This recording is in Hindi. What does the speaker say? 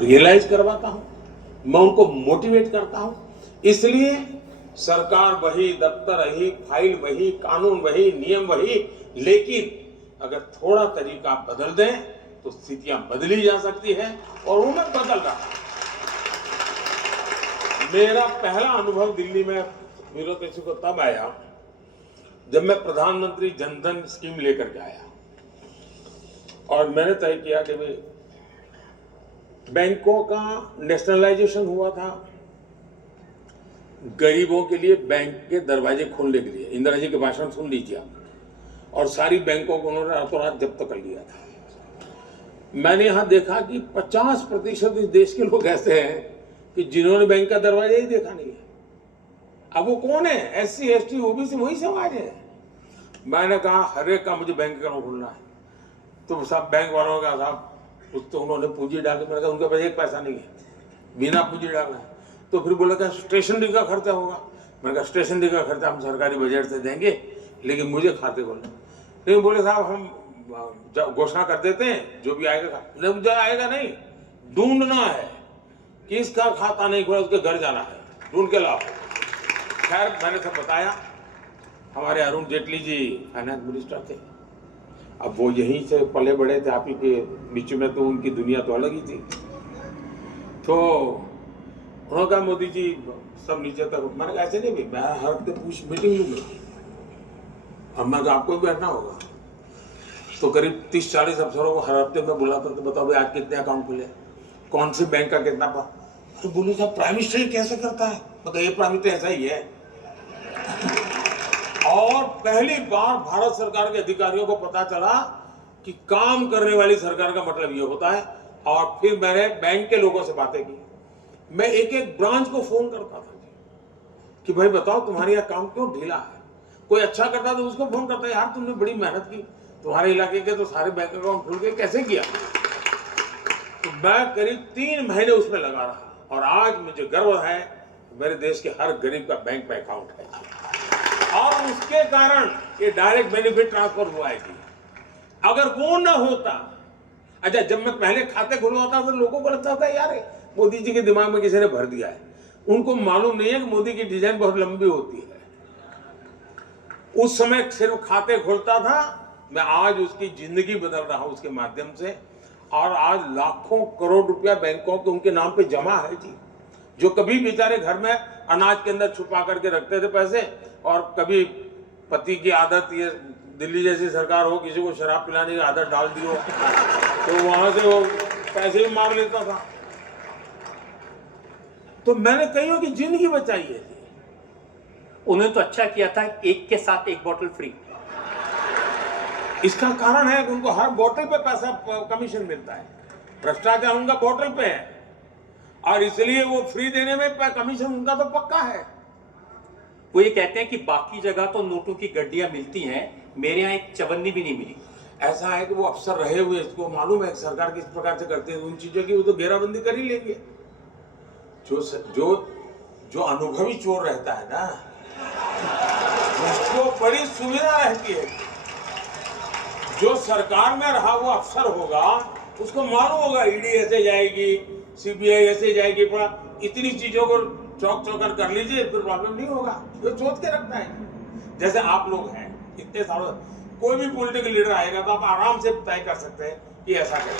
रियलाइज करवाता हूं, मैं उनको मोटिवेट करता हूं। इसलिए सरकार वही, दफ्तर वही, फाइल वही, कानून वही, नियम वही, लेकिन अगर थोड़ा तरीका बदल दें तो स्थितियां बदली जा सकती है और वो मैं बदल रहा हूं। मेरा पहला अनुभव दिल्ली में ब्यूरोक्रेसी को तब आया जब मैं प्रधानमंत्री जनधन स्कीम लेकर के आया और मैंने तय किया कि भाई बैंकों का नेशनलाइजेशन हुआ था गरीबों के लिए, बैंक के दरवाजे खोलने के लिए। इंदिरा जी के भाषण सुन लीजिए आप। और सारी बैंकों को उन्होंने रातों रात जब्त कर लिया था। मैंने यहां देखा कि 50% इस देश के लोग ऐसे हैं कि जिन्होंने बैंक का दरवाजा ही देखा नहीं है। अब वो कौन है? SC, ST, OBC वही समाज है। मैंने कहा हर एक का मुझे बैंक अकाउंट खोलना है। तो सब बैंक वालों का साहब कुछ तो उन्होंने पूंजी डाली। मैंने कहा उनके पास एक पैसा नहीं है, बिना पूंजी डालना है। तो फिर बोला कि स्टेशनरी का खर्चा होगा। मैंने कहा स्टेशनरी का खर्चा हम सरकारी बजट से देंगे, लेकिन मुझे खाते खोलना। लेकिन बोले साहब हम घोषणा कर देते हैं जो भी आएगा। मुझे आएगा नहीं, ढूंढना है किसका खाता नहीं खुला, उसके घर जाना है, ढूंढ के लाओ। खैर मैंने सब बताया। हमारे अरुण जेटली जी फाइनेंस मिनिस्टर थे। अब वो यहीं से पले बड़े थे, आप ही के बीच में, तो उनकी दुनिया तो अलग ही थी। तो उन्होंने कहा मोदी जी सब नीचे तक। मैंने कहा ऐसे नहीं भाई, मैं हर हफ्ते पूछ मीटिंग लूंगा। अब मैं कहा आपको भी बैठना होगा। तो करीब 30-40 अफसरों को हर हफ्ते में बुलाता था, बताओ भाई आज कितने अकाउंट खुले, कौन से बैंक का कितना पा। तो बोले साहब प्राइम मिनिस्टर ही कैसे करता है? मतलब ये प्राइम मिनिस्टर ऐसा ही है। और पहली बार भारत सरकार के अधिकारियों को पता चला कि काम करने वाली सरकार का मतलब ये होता है। और फिर मैंने बैंक के लोगों से बातें की। मैं एक एक ब्रांच को फोन करता था कि भाई बताओ तुम्हारे यहाँ काम क्यों ढीला है। कोई अच्छा करता तो उसको फोन करता, यार तुमने बड़ी मेहनत की, तुम्हारे इलाके के तो सारे बैंक अकाउंट खुल गए, कैसे किया? तो मैं करीब 3 महीने उसमें लगा रहा और आज मुझे गर्व है मेरे देश के हर गरीब का बैंक में अकाउंट है। और उसके कारण ये डायरेक्ट बेनिफिट ट्रांसफर हुआ है कि अगर वो न होता, अच्छा जब मैं पहले खाते खुलवाता तो लोगों को लगता था यार मोदी जी के दिमाग में किसी ने भर दिया है। उनको मालूम नहीं है कि मोदी की डिजाइन बहुत लंबी होती है। उस समय सिर्फ खाते खोलता था, मैं आज उसकी जिंदगी बदल रहा हूं उसके माध्यम से। और आज लाखों करोड़ रुपया बैंकों के उनके नाम पे जमा है जी। जो कभी बेचारे घर में अनाज के अंदर छुपा करके रखते थे पैसे, और कभी पति की आदत, ये दिल्ली जैसी सरकार हो, किसी को शराब पिलाने की आदत डाल दी हो तो वहां से वो पैसे भी मांग लेता था। तो मैंने कईयों की जिंदगी बचाई है। उन्होंने तो अच्छा किया था, एक के साथ एक बोतल फ्री। इसका कारण है कि उनको हर बोतल पे पैसा कमीशन मिलता है। भ्रष्टाचार उनका बोतल पे है और इसलिए वो फ्री देने में कमीशन उनका तो पक्का है। वो ये कहते हैं कि बाकी जगह तो नोटों की गड्डियां मिलती हैं, मेरे यहाँ एक चवन्नी भी नहीं मिली। ऐसा है कि वो अफसर रहे हुए, इसको मालूम है सरकार किस प्रकार से करती है उन चीजों की, वो तो घेराबंदी कर ही लेंगे। जो अनुभवी चोर रहता है ना, उसको बड़ी सुविधा रहती है। जो सरकार में रहा हुआ अफसर होगा उसको मालूम होगा ईडी ऐसे जाएगी, CBI ऐसे जाएगी, पर इतनी चीजों को चौक चौकर कर लीजिए फिर प्रॉब्लम नहीं होगा। वो सोच के रखता है। जैसे आप लोग हैं इतने सालों, कोई भी पॉलिटिकल लीडर आएगा तो आप आराम से तय कर सकते हैं कि ऐसा करें।